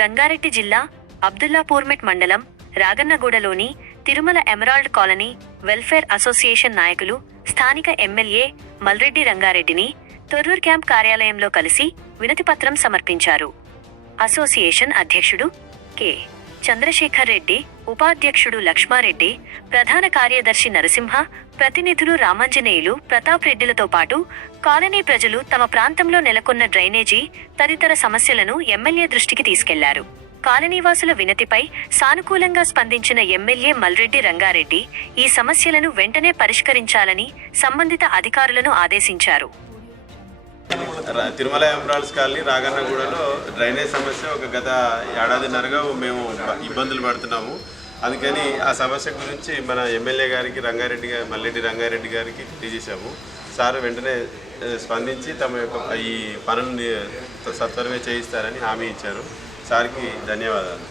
రంగారెడ్డి జిల్లా అబ్దుల్లాపూర్మెట్ మండలం రాగన్నగూడలోని Tirumala emerald colony welfare association నాయకులు స్థానిక ఎమ్మెల్యే మల్రెడ్డి రంగారెడ్డిని తొర్రూర్ క్యాంప్ కార్యాలయంలో కలిసి వినతిపత్రం సమర్పించారు. అసోసియేషన్ అధ్యక్షుడు కె. చంద్రశేఖర్ రెడ్డి, ఉపాధ్యక్షుడు లక్ష్మారెడ్డి, ప్రధాన కార్యదర్శి నరసింహ, ప్రతినిధులు రామాంజనేయులు, ప్రతాప్ రెడ్డిలతో పాటు కాలనీ ప్రజలు తమ ప్రాంతంలో నెలకొన్న డ్రైనేజీ తదితర సమస్యలను ఎమ్మెల్యే దృష్టికి తీసుకెళ్లారు. కాలనీవాసుల వినతిపై సానుకూలంగా స్పందించిన ఎమ్మెల్యే మల్రెడ్డి రంగారెడ్డి ఈ సమస్యలను వెంటనే పరిష్కరించాలని సంబంధిత అధికారులను ఆదేశించారు. తిరుమల ఎమరాల్డ్స్ కాలనీ రాగన్నగూడలో డ్రైనేజ్ సమస్య ఒక గత ఏడాదిన్నరగా మేము ఇబ్బందులు పడుతున్నాము. అందుకని ఆ సమస్య గురించి మన ఎమ్మెల్యే గారికి మల్రెడ్డి రంగారెడ్డి గారికి తెలియజేశాము. సార్ వెంటనే స్పందించి తమ యొక్క ఈ పనులను సత్వరమే చేయిస్తారని హామీ ఇచ్చారు. సార్కి ధన్యవాదాలు.